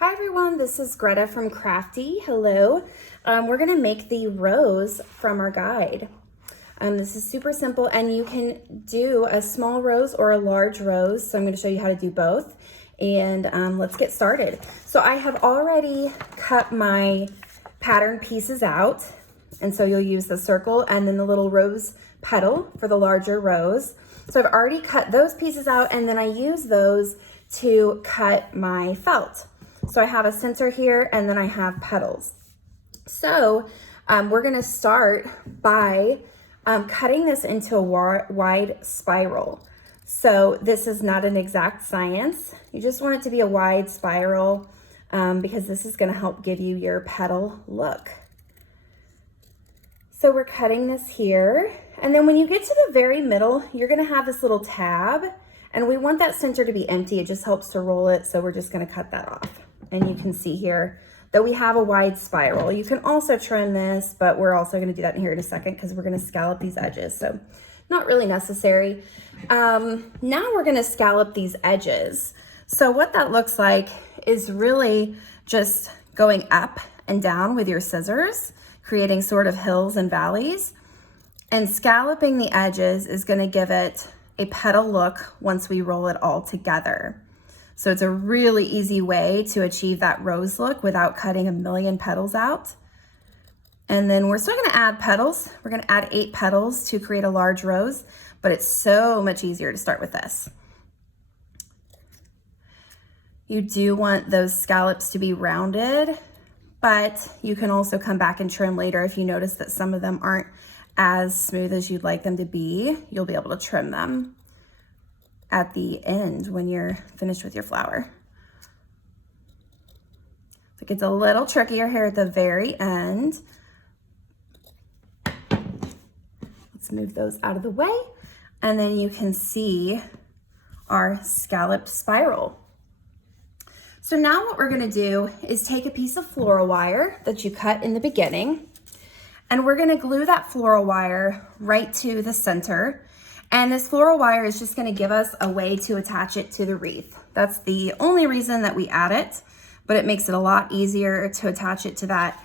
Hi everyone, this is Greta from Crafty. Hello. We're gonna make the rose from our guide. This is super simple and you can do a small rose or a large rose. So I'm gonna show you how to do both and let's get started. So I have already cut my pattern pieces out. And so you'll use the circle and then the little rose petal for the larger rose. So I've already cut those pieces out and then I use those to cut my felt. So I have a center here and then I have petals. So we're gonna start by cutting this into a wide spiral. So this is not an exact science. You just want it to be a wide spiral because this is gonna help give you your petal look. So we're cutting this here. And then when you get to the very middle, you're gonna have this little tab and we want that center to be empty. It just helps to roll it. So we're just gonna cut that off. And you can see here that we have a wide spiral. You can also trim this, but we're also gonna do that here in a second because we're gonna scallop these edges. So not really necessary. Now we're gonna scallop these edges. So what that looks like is really just going up and down with your scissors, creating sort of hills and valleys. And scalloping the edges is gonna give it a petal look once we roll it all together. So it's a really easy way to achieve that rose look without cutting a million petals out. And then we're still gonna add petals. We're gonna add 8 petals to create a large rose, but it's so much easier to start with this. You do want those scallops to be rounded, but you can also come back and trim later if you notice that some of them aren't as smooth as you'd like them to be. You'll be able to trim them at the end when you're finished with your flower. It gets a little trickier here at the very end. Let's move those out of the way. And then you can see our scalloped spiral. So now what we're gonna do is take a piece of floral wire that you cut in the beginning, and we're gonna glue that floral wire right to the center. And this floral wire is just gonna give us a way to attach it to the wreath. That's the only reason that we add it, but it makes it a lot easier to attach it to that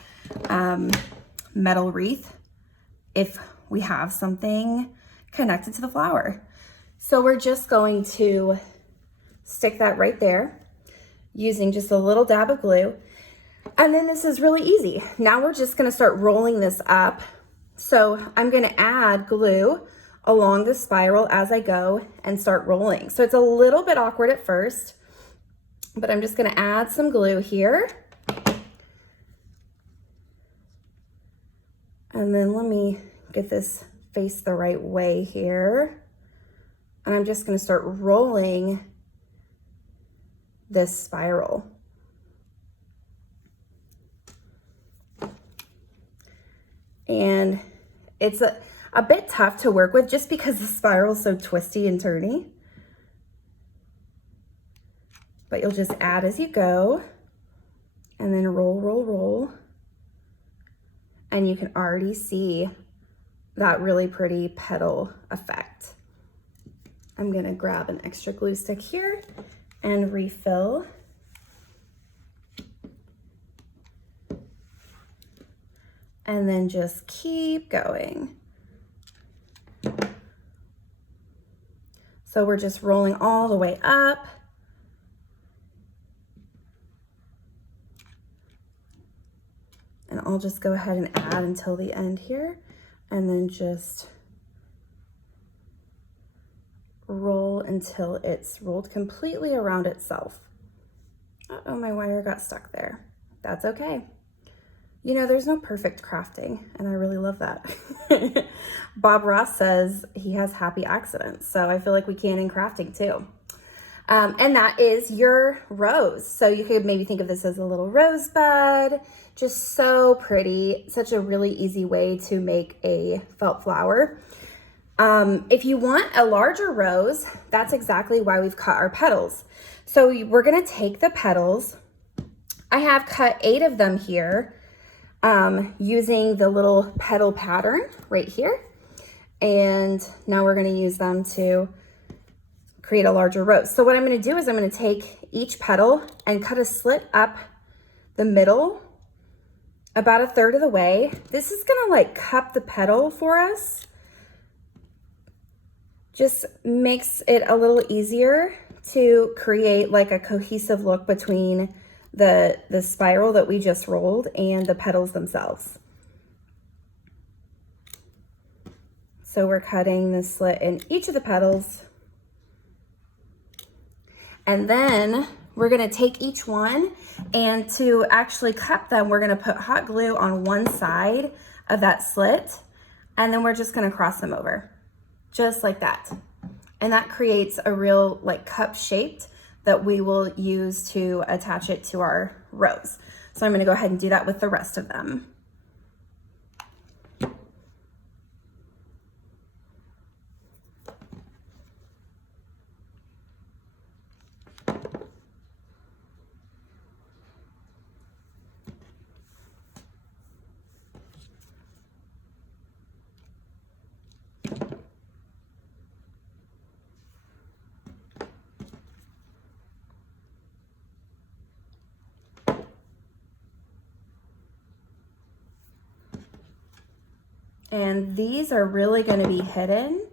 metal wreath if we have something connected to the flower. So we're just going to stick that right there using just a little dab of glue. And then this is really easy. Now we're just gonna start rolling this up. So I'm gonna add glue along the spiral as I go and start rolling. So it's a little bit awkward at first, but I'm just gonna add some glue here. And then let me get this face the right way here. And I'm just gonna start rolling this spiral. And it's a bit tough to work with just because the spiral is so twisty and turny. But you'll just add as you go and then roll, roll, roll. And you can already see that really pretty petal effect. I'm gonna grab an extra glue stick here and refill. And then just keep going. So we're just rolling all the way up. And I'll just go ahead and add until the end here. And then just roll until it's rolled completely around itself. Uh-oh, my wire got stuck there. That's okay. You know, there's no perfect crafting, and I really love that. Bob Ross says he has happy accidents, so I feel like we can in crafting too. And that is your rose. So you could maybe think of this as a little rosebud, just so pretty, such a really easy way to make a felt flower. If you want a larger rose, that's exactly why we've cut our petals. So we're gonna take the petals. I have cut 8 of them here. Using the little petal pattern right here. And now we're gonna use them to create a larger rose. So what I'm gonna do is I'm gonna take each petal and cut a slit up the middle about 1/3 of the way. This is gonna like cup the petal for us. Just makes it a little easier to create like a cohesive look between the spiral that we just rolled and the petals themselves. So we're cutting the slit in each of the petals. And then we're gonna take each one, and to actually cup them, we're gonna put hot glue on one side of that slit, and then we're just gonna cross them over, just like that. And that creates a real like cup shape that we will use to attach it to our rose. So I'm gonna go ahead and do that with the rest of them. And these are really going to be hidden.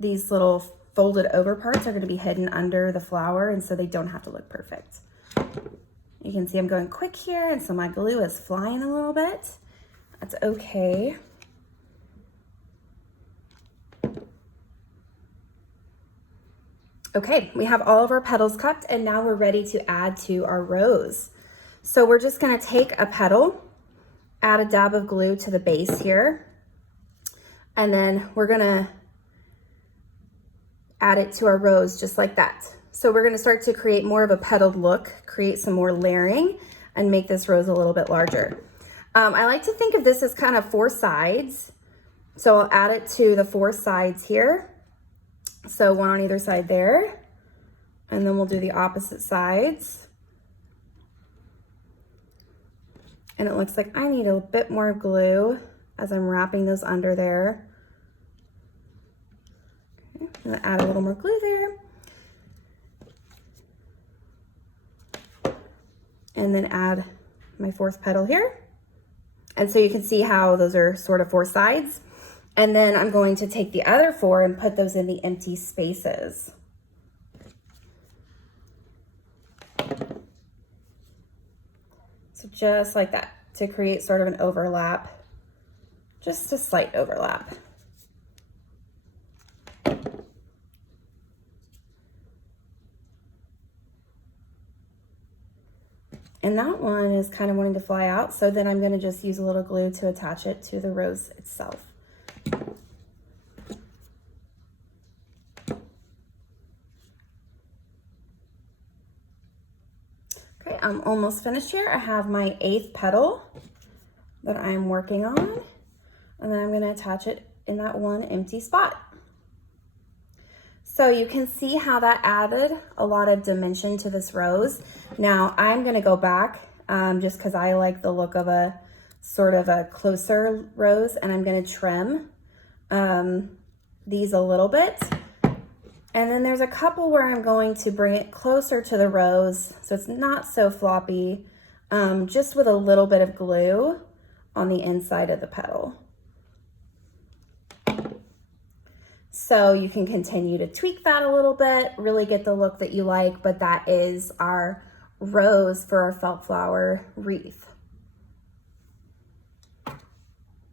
These little folded over parts are going to be hidden under the flower, and so they don't have to look perfect. You can see I'm going quick here, and so my glue is flying a little bit. That's okay. Okay, we have all of our petals cupped, and now we're ready to add to our rose. So we're just going to take a petal, add a dab of glue to the base here, and then we're gonna add it to our rose just like that. So we're gonna start to create more of a petaled look, create some more layering, and make this rose a little bit larger. I like to think of this as kind of 4 sides. So I'll add it to the 4 sides here. So one on either side there, and then we'll do the opposite sides. And it looks like I need a bit more glue as I'm wrapping those under there. Okay, I'm gonna add a little more glue there. And then add my 4th petal here. And so you can see how those are sort of 4 sides. And then I'm going to take the other 4 and put those in the empty spaces. So just like that, to create sort of an overlap, just a slight overlap. And that one is kind of wanting to fly out, so then I'm going to just use a little glue to attach it to the rose itself. Okay, I'm almost finished here. I have my 8th petal that I'm working on, and then I'm going to attach it in that one empty spot. So you can see how that added a lot of dimension to this rose. Now I'm going to go back just because I like the look of a sort of a closer rose, and I'm going to trim these a little bit. And then there's a couple where I'm going to bring it closer to the rose so it's not so floppy, just with a little bit of glue on the inside of the petal. So you can continue to tweak that a little bit, really get the look that you like, but that is our rose for our felt flower wreath.